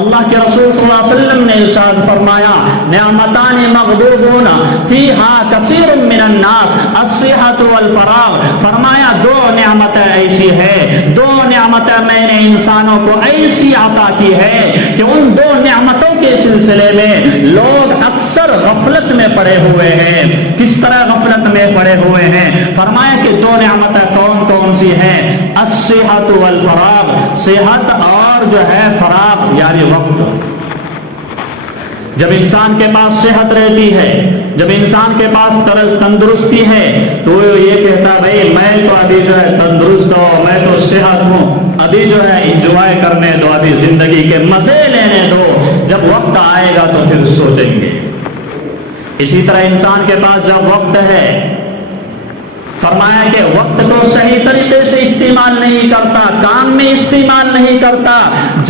اللہ کے رسول صلی اللہ علیہ وسلم نے ارشاد فرمایا نعمتان مغبوبون فیہا کثیر من الناس الصحت والفراغ، فرمایا دو نعمتیں ایسی ہے، دو نعمتیں میں نے انسانوں کو ایسی عطا کی ہے کہ ان دو نعمتوں کے سلسلے میں لوگ اکثر غفلت میں پڑے ہوئے ہیں۔ کس طرح غفلت میں پڑے ہوئے ہیں؟ فرمایا کہ دو نعمتیں کون کون سی ہیں؟ الصحت والفراغ، صحت اور جو ہے فراغ یعنی وقت۔ جب انسان کے پاس صحت رہتی ہے، جب انسان کے پاس تندرستی ہے تو وہ یہ کہتا بھائی میں تو ابھی جو ہے تندرست ہوں، میں تو صحت ہوں، ابھی جو ہے انجوائے کرنے دو، ابھی زندگی کے مزے لینے دو، جب وقت آئے گا تو پھر سوچیں گے۔ اسی طرح انسان کے پاس جب وقت ہے، فرمایا کہ وقت کو صحیح طریقے سے استعمال نہیں کرتا، کام میں استعمال نہیں کرتا،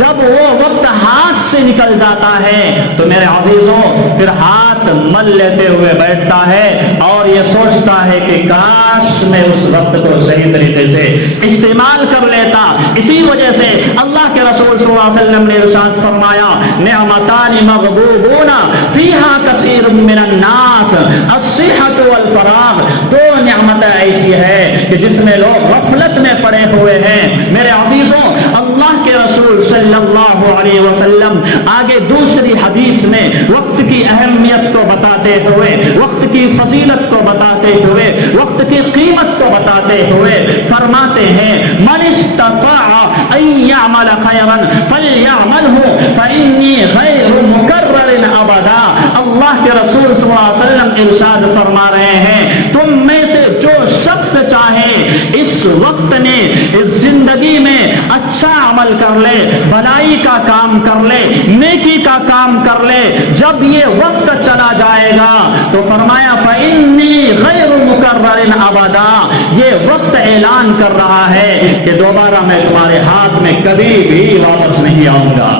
جب وہ وقت ہاتھ سے نکل جاتا ہے تو میرے عزیزوں پھر ہاتھ مل لیتے ہوئے بیٹھتا ہے اور یہ سوچتا ہے کہ کاش میں اس وقت کو صحیح طریقے سے استعمال کر لیتا۔ اسی وجہ سے اللہ کے رسول صلی اللہ علیہ وسلم نے ارشاد فرمایا نعمتان مغبوبون فیہا کثیر من الناس الصحت والفراغ، دو نعمتیں ایسی ہے کہ جس میں لوگ غفلت میں پڑے ہوئے ہیں۔ میرے عزیزوں اللہ کے رسول صلی اللہ علیہ وسلم آگے دوسری حدیث میں وقت کی اہمیت کو بتاتے ہوئے، وقت کی فضیلت کو بتاتے ہوئے، وقت کی قیمت کو بتاتے ہوئے فرماتے ہیں من استطاع ان یعمل خیرا فلیعملہ فانی غیر مکرر ابدا۔ اللہ کے رسول صلی اللہ علیہ وسلم ارشاد فرما رہے ہیں تم میں سے جو شخص چاہے اس وقت میں اس زندگی میں اچھا عمل کر لے، بھلائی کا کام کر لے، نیکی کا کام کر لے، جب یہ وقت چلا جائے گا تو فرمایا فإنی غیر مکرر ابدا، یہ وقت اعلان کر رہا ہے کہ دوبارہ میں تمہارے ہاتھ میں کبھی بھی واپس نہیں آؤں گا۔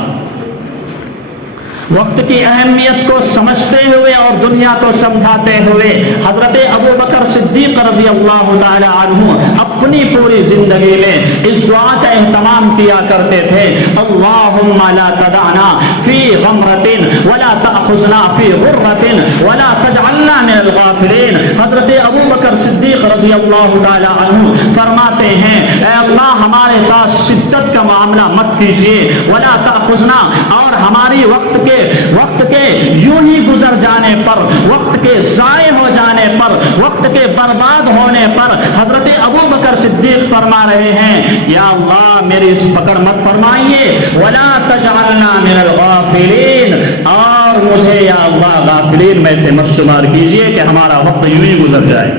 وقت کی اہمیت کو سمجھتے ہوئے اور دنیا کو سمجھاتے ہوئے حضرت ابو بکر صدیق رضی اللہ تعالی عنہ اپنی پوری زندگی میں اس دعا کا اہتمام کیا کرتے تھے اللہم لا تدعنا فی غمرۃ ولا تأخذنا فی غرۃ ولا تجعلنا من الغافلین۔ حضرت ابو بکر صدیق رضی اللہ تعالی عنہ فرماتے ہیں اے اللہ ہمارے ساتھ شدت کا معاملہ مت کیجیے، ولا تأخذنا، اور ہماری وقت کے یوں ہی گزر جانے پر، وقت کے ضائع ہو جانے پر، وقت کے برباد ہونے پر حضرت ابو بکر صدیق فرما رہے ہیں یا اللہ میری اس پکڑ مت فرمائیے، ولا تجعلنا من الغافلین، اور مجھے یا اللہ غافلین میں سے مت شمار کیجئے کہ ہمارا وقت یوں ہی گزر جائے۔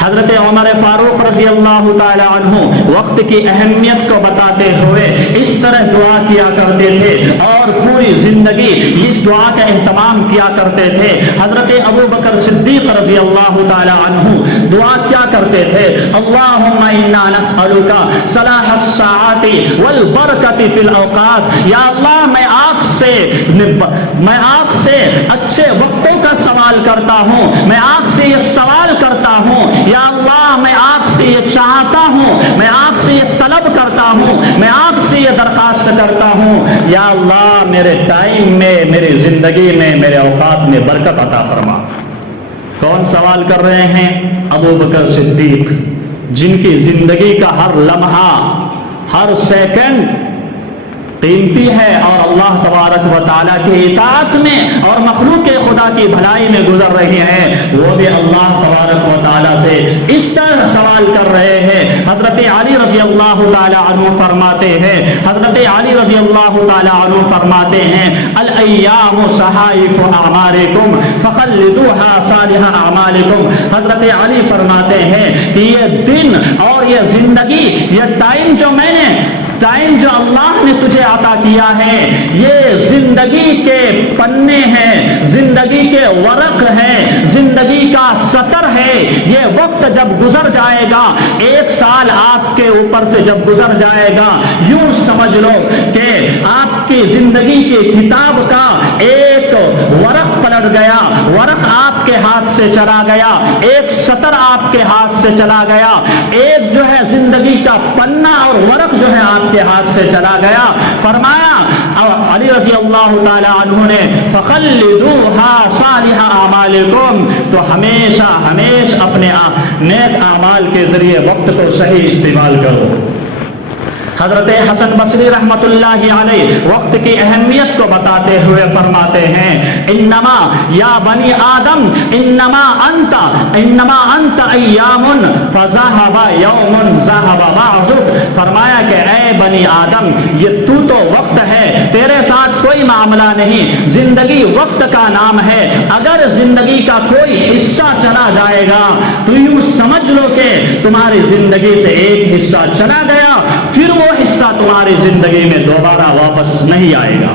حضرت عمر فاروق رضی اللہ تعالی عنہ وقت کی اہمیت کو بتاتے ہوئے اس طرح دعا کیا کرتے تھے اور پوری زندگی اس دعا کا اہتمام کیا کرتے تھے۔ حضرت ابو بکر صدیق رضی اللہ تعالی عنہ دعا کیا کرتے تھے اللہم انا نسألک صلاح الساعات والبرکۃ فی الاوقات، یا اللہ میں آپ سے اچھے وقتوں کا سوال کرتا ہوں، میں آپ سے یہ سوال کرتا ہوں یا اللہ میں آپ سے یہ چاہتا ہوں، میں آپ سے یہ طلب کرتا ہوں، میں آپ سے یہ درخواست کرتا ہوں یا اللہ میرے ٹائم میں، میری زندگی میں، میرے اوقات میں برکت عطا فرما۔ کون سوال کر رہے ہیں؟ ابو بکر صدیق، جن کی زندگی کا ہر لمحہ، ہر سیکنڈ قیمتی ہے اور اللہ تبارک و تعالیٰ کی اطاعت میں اور مخلوق خدا کی بھلائی میں گزر رہی ہیں، وہ بھی اللہ تبارک و تعالیٰ سے اس طرح سوال کر رہے ہیں۔ حضرت علی رضی اللہ تعالیٰ عنہ فرماتے ہیں، حضرت علی رضی اللہ تعالیٰ عنہ فرماتے ہیں الایام صحائف اعمالکم فخلدوها صالح اعمالکم۔ حضرت علی فرماتے ہیں کہ یہ دن اور یہ زندگی، یہ ٹائم جو اللہ نے تجھے عطا کیا ہے، یہ زندگی کے پنے ہیں، زندگی کے ورق ہیں، زندگی کا سطر ہے۔ یہ وقت جب گزر جائے گا، ایک سال آپ کے اوپر سے جب گزر جائے گا، یوں سمجھ لو کہ آپ کی زندگی کی کتاب کا ایک ورق پلٹ گیا، ورق آپ کے ہاتھ سے چلا گیا، ایک سطر آپ کے ہاتھ سے چلا گیا، ایک جو ہے زندگی کا پنا اور ورق جو ہے آپ کے ہاتھ سے چلا گیا۔ فرمایا رضی اللہ تعالی عنہ نے فخلدوها صالح اعمالکم، تو ہمیشہ اپنے نیک اعمال کے ذریعے وقت کو صحیح استعمال کرو۔ حضرت حسن بصری رحمت اللہ علیہ وقت کی اہمیت کو بتاتے ہوئے فرماتے ہیں انما یا بنی آدم انما انت ایام فذهب یوم ذهب بعضک، فرمایا کہ اے بنی آدم یہ تو وقت ہے، تیرے ساتھ کوئی معاملہ نہیں، زندگی وقت کا نام ہے، اگر زندگی کا کوئی حصہ چلا جائے گا تو یوں سمجھ لو کہ تمہاری زندگی سے ایک حصہ چلا گیا، پھر وہ حصہ تمہاری زندگی میں دوبارہ واپس نہیں آئے گا۔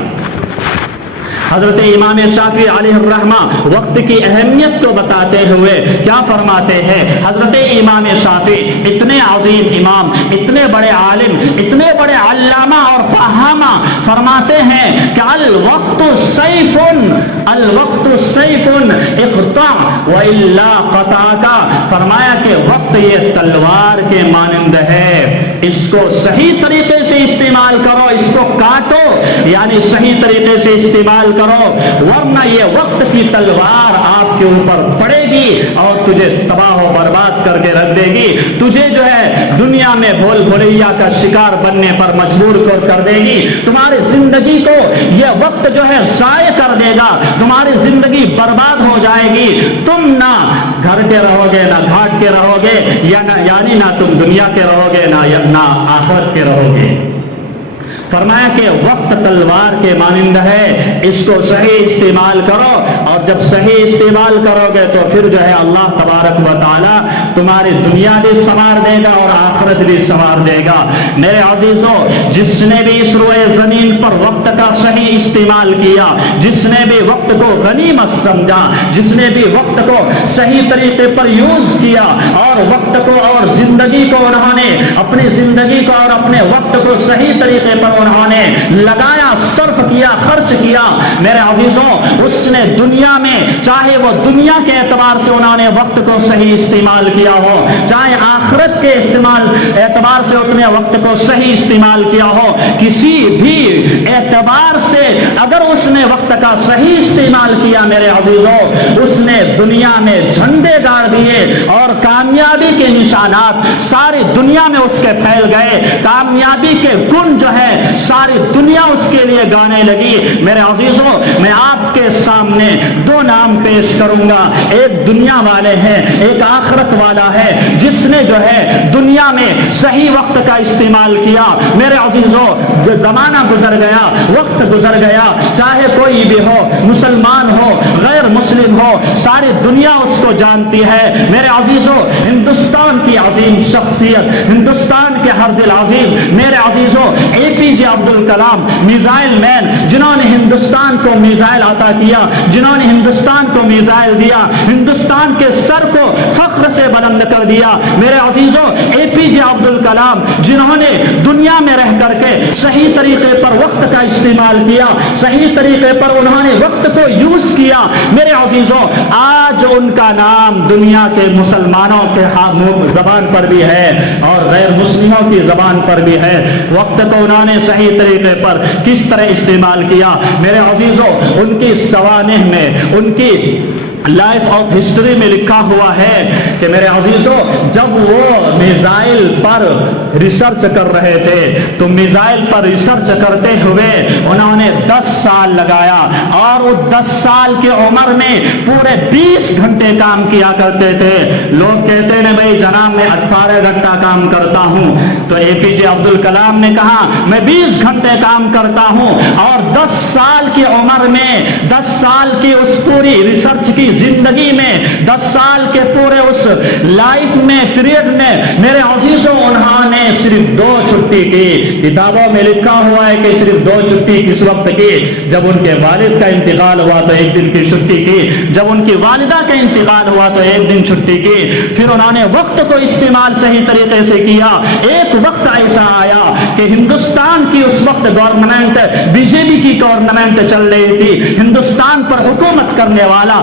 حضرت امام شافعی علیہ الرحمہ وقت کی اہمیت کو بتاتے ہوئے کیا فرماتے ہیں؟ حضرت امام شافعی اتنے عظیم امام، اتنے بڑے عالم، اتنے بڑے علامہ اور فہامہ، فرماتے ہیں کہ الوقت سیف اقطع والا قطعک، فرمایا کہ وقت یہ تلوار کے مانند ہے، اس کو صحیح طریقے سے استعمال کرو، اس کو کاٹو یعنی صحیح طریقے سے استعمال کرو، ورنہ یہ وقت کی تلوار آپ کے اوپر پڑے گی اور تجھے تباہ و برباد کر کے رکھ دے گی، تجھے جو ہے دنیا میں بھول بھلیا کا شکار بننے پر مجبور کر دے گی، تمہاری زندگی کو یہ وقت جو ہے ضائع کر دے گا، تمہاری زندگی برباد ہو جائے گی، تم نہ گھر کے رہو گے نہ گھاٹ کے رہو گے، یعنی نہ تم دنیا کے رہو گے نہ آخرت کے رہو گے۔ فرمایا کہ وقت تلوار کے مانند ہے، اس کو صحیح استعمال کرو، اور جب صحیح استعمال کرو گے تو پھر جو ہے اللہ تبارک و تعالی تمہاری دنیا بھی سنوار دے گا اور آخرت بھی سنوار دے گا۔ میرے عزیزوں، جس نے بھی اس روئے زمین پر وقت کا صحیح استعمال کیا، جس نے بھی وقت کو غنیمت سمجھا، جس نے بھی وقت کو صحیح طریقے پر یوز کیا اور وقت کو اور زندگی کو انہوں نے اپنی زندگی کو اور اپنے وقت کو صحیح طریقے پر انہوں نے لگایا، صرف کیا، خرچ کیا، میرے عزیزوں، اس نے دنیا میں چاہے وہ دنیا کے اعتبار سے انہوں نے وقت کو صحیح استعمال کیا ہو، چاہے آخرت کے اعتبار سے اتنے وقت کو صحیح استعمال کیا ہو، کسی بھی اعتبار سے اگر اس نے وقت کا صحیح استعمال کیا میرے عزیزوں، اس نے دنیا میں جھنڈے گاڑ دیے اور کامیابی کے نشانات ساری دنیا میں اس کے پھیل گئے، کامیابی کے گن جو ہے ساری دنیا اس کے لیے گانے لگی۔ میرے عزیزوں، میں آپ کے سامنے دو نام پیش کروں گا، ایک دنیا والے ہیں، ایک آخرت والا ہے، جس نے جو ہے دنیا میں صحیح وقت کا استعمال کیا۔ میرے عزیزوں، زمانہ گزر گیا، وقت گزر گیا، چاہے کوئی بھی ہو، مسلمان ہو، غیر مسلم ہو، ساری دنیا اس کو جانتی ہے۔ میرے عزیزوں، ہندوستان کی عظیم شخصیت، ہندوستان کے ہر دل عزیز، میرے عزیزوں، اے پی جے عبد الکلام، میزائل مین، جنہوں نے ہندوستان کو میزائل عطا کیا، جنہوں نے ہندوستان کو میزائل دیا، ہندوستان کے سر کو فخر سے بلند کر دیا۔ میرے عزیزوں، اے پی جے عبد الکلام جنہوں نے دنیا میں رہ کر کے صحیح طریقے پر وقت کا استعمال کیا، صحیح طریقے پر انہوں نے وقت کو یوز کیا، میرے عزیزوں، آج ان کا نام دنیا کے مسلمانوں کے زبان پر بھی ہے اور غیر مسلموں کی زبان پر بھی ہے۔ وقت کو انہوں نے صحیح طریقے پر کس طرح استعمال کیا؟ میرے عزیزوں، ان کی سوانح میں، ان کی لائف آف ہسٹری میں لکھا ہوا ہے کہ میرے عزیزوں، جب وہ میزائل پر ریسرچ کر رہے تھے تو میزائل پر ریسرچ کرتے ہوئے انہوں نے 10 سال لگایا، اور وہ 10 سال کی عمر میں پورے 20 گھنٹے کام کیا کرتے تھے۔ لوگ کہتے ہیں بھائی جناب میں 18 گھنٹہ کام کرتا ہوں، تو اے پی جے عبد الکلام نے کہا میں 20 گھنٹے کام کرتا ہوں، اور 10 سال کی عمر میں، 10 سال کی اس پوری ریسرچ کی زندگی میں، 10 سال کے پورے اس لائف میں، پیریڈ میں، میرے عزیزوں، انہوں نے صرف 2 چھٹی کی۔ کتابوں میں لکھا ہوا ہے کہ صرف 2 چھٹی کس وقت کی؟ جب ان کے والد کا انتقال ہوا تو 1 دن کی چھٹی کی، جب ان کی والدہ کا انتقال ہوا تو 1 دن چھٹی کی۔ پھر انہوں نے وقت کو استعمال صحیح طریقے سے کیا۔ ایک وقت ایسا آیا کہ ہندوستان کی اس وقت گورنمنٹ بی جے پی کی گورنمنٹ چل رہی تھی، ہندوستان پر حکومت کرنے والا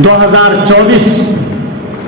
2024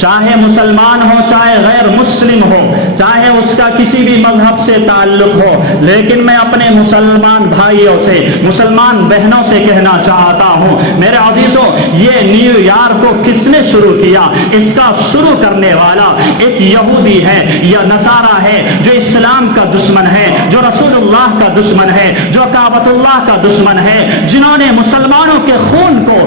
چاہے مسلمان ہو چاہے غیر مسلم ہو، چاہے اس کا کسی بھی مذہب سے تعلق ہو، لیکن میں اپنے مسلمان بھائیوں سے، مسلمان بہنوں سے کہنا چاہتا ہوں میرے عزیزوں، یہ نیو ایئر کو کس نے شروع کیا؟ اس کا شروع کرنے والا ایک یہودی ہے یا نصارہ ہے جو اسلام کا دشمن ہے، جو رسول اللہ کا دشمن ہے، جو کعبۃ اللہ کا دشمن ہے، جنہوں نے مسلمانوں کے خون کو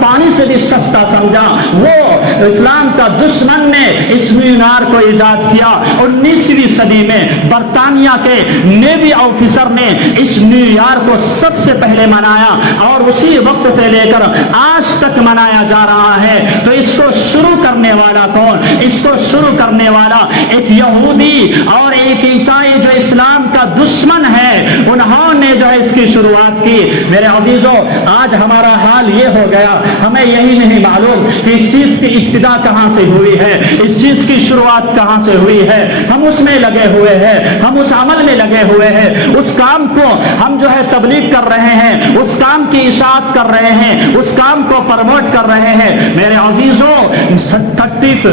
پانی سے بھی سستا سمجھا۔ وہ اسلام کا دشمن نے اس نیو ایئر کو ایجاد کیا۔ 19ویں صدی میں برطانیہ کے نیوی آفیسر نے اس نیو ایئر کو سب سے پہلے منایا اور اسی وقت سے لے کر آج تک منایا جا رہا ہے۔ تو اس کو شروع کرنے والا کون؟ اس کو شروع کرنے والا ایک یہودی اور ایک عیسائی جو اسلام کا دشمن ہے، انہوں نے جو ہے اس کی شروعات کی۔ میرے عزیزوں، آج ہمارا حال یہ ہو گیا، ہمیں یہی نہیں معلوم کہ اس چیز کی ابتدا کہاں سے ہوئی ہے، اس چیز کی شروعات کہاں سے ہوئی ہے۔ ہم اس میں لگے ہوئے ہیں، ہم اس عمل میں لگے ہوئے ہیں، اس کام کو ہم جو ہے تبلیغ کر رہے ہیں، اس کام کی اشاعت کر رہے ہیں، اس کام کو پروموٹ کر رہے ہیں۔ میرے عزیزوں، 31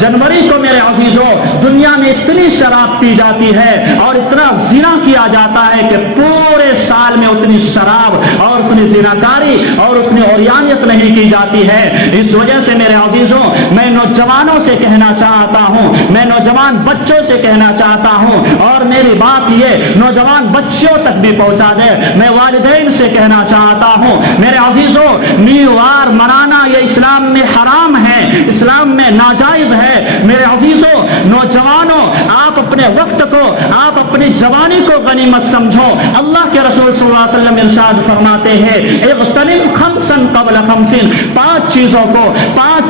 جنوری کو میرے عزیزوں دنیا میں اتنی شراب پی جاتی ہے اور اتنا زنا کیا جاتا ہے کہ پورے سال میں اتنی شراب اور اتنی زناکاری اور اتنی عریانیت نہیں کی جاتی ہے۔ اس وجہ سے میرے عزیزوں، میں نوجوانوں سے کہنا چاہتا ہوں، میں نوجوان بچوں سے کہنا چاہتا ہوں، اور میری بات یہ نوجوان بچوں تک بھی پہنچا دے، میں والدین سے کہنا چاہتا ہوں میرے عزیزوں، نیو ایئر منانا یہ اسلام میں حرام ہے، اسلام میں ناجائز ہے۔ میرے عزیزوں، نوجوانوں، آپ اپنے وقت کو، آپ اپنی جوانی کو غنیمت سمجھو۔ اللہ کے رسول صلی اللہ علیہ وسلم ارشاد فرماتے ہیں اغتنم خمسا قبل خمس، 5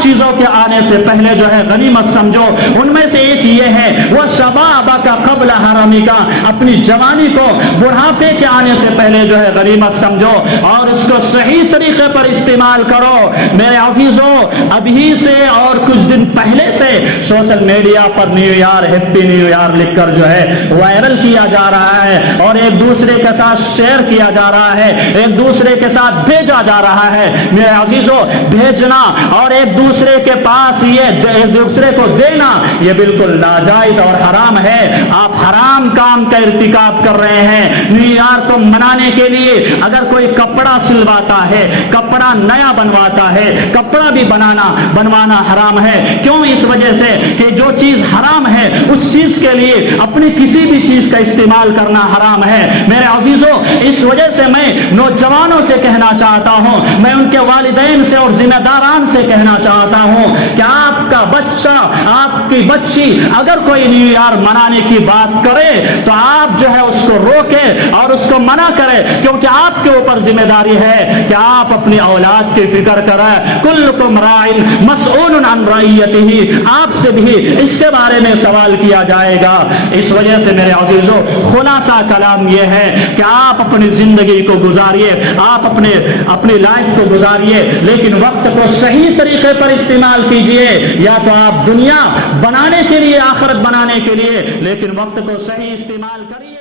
چیزوں کے آنے سے پہلے جو ہے غنیمت سمجھو۔ ان میں سے ایک یہ ہے وہ شبابک قبل حرمک، اپنی جوانی کو بڑھاپے کے آنے سے پہلے جو ہے غنیمت سمجھو اور اس کو صحیح طریقے پر استعمال کرو۔ میرے عزیزوں، ابھی سے اور کچھ دن پہلے سے سوشل میڈیا پر new year, happy new year لکھ کر جو ہے وائرل کیا جا رہا ہے اور ایک دوسرے کے ساتھ شیئر کیا جا رہا ہے، ایک دوسرے کے ساتھ بھیجا جا رہا ہے۔ میرے عزیزوں، بھیجنا اور ایک دوسرے کے پاس یہ ایک دوسرے کو دینا یہ بالکل ناجائز اور حرام ہے۔ آپ حرام کام کا ارتکاب کر رہے ہیں۔ نیو ایئر کو منانے کے لیے اگر کوئی کپڑا سلواتا ہے، کپڑا نیا بنواتا ہے، کپڑا بھی بنوانا حرام ہے۔ کیوں؟ اس وجہ سے کہ جو چیز حرام ہے اس چیز کے لیے اپنی کسی بھی چیز کا استعمال کرنا حرام ہے۔ میرے عزیزوں، اس وجہ سے میں نوجوانوں سے کہنا چاہتا ہوں، میں ان کے والدین سے اور ذمہ داران سے کہنا چاہتا ہوں کہ آپ کا بچہ، آپ کی بچی اگر کوئی نیو ایئر منانے کی بات کرے تو آپ جو ہے اس کو روکے اور اس کو منع کرے، کیونکہ آپ کے اوپر ذمہ داری ہے کہ آپ اپنی اولاد کی فکر کریں۔ کلکم راع مسئول عن رعیتہ، آپ سے بھی اس کے بارے میں سوال کیا جائے گا۔ اس وجہ سے میرے عزیزوں، خلاصہ کلام یہ ہے کہ آپ اپنی زندگی کو گزاریے، آپ اپنی لائف کو گزاریے، لیکن وقت کو صحیح طریقے پر استعمال کیجئے۔ یا تو آپ دنیا بنانے کے لیے، آخرت بنانے کے لیے، لیکن وقت کو صحیح استعمال کریے۔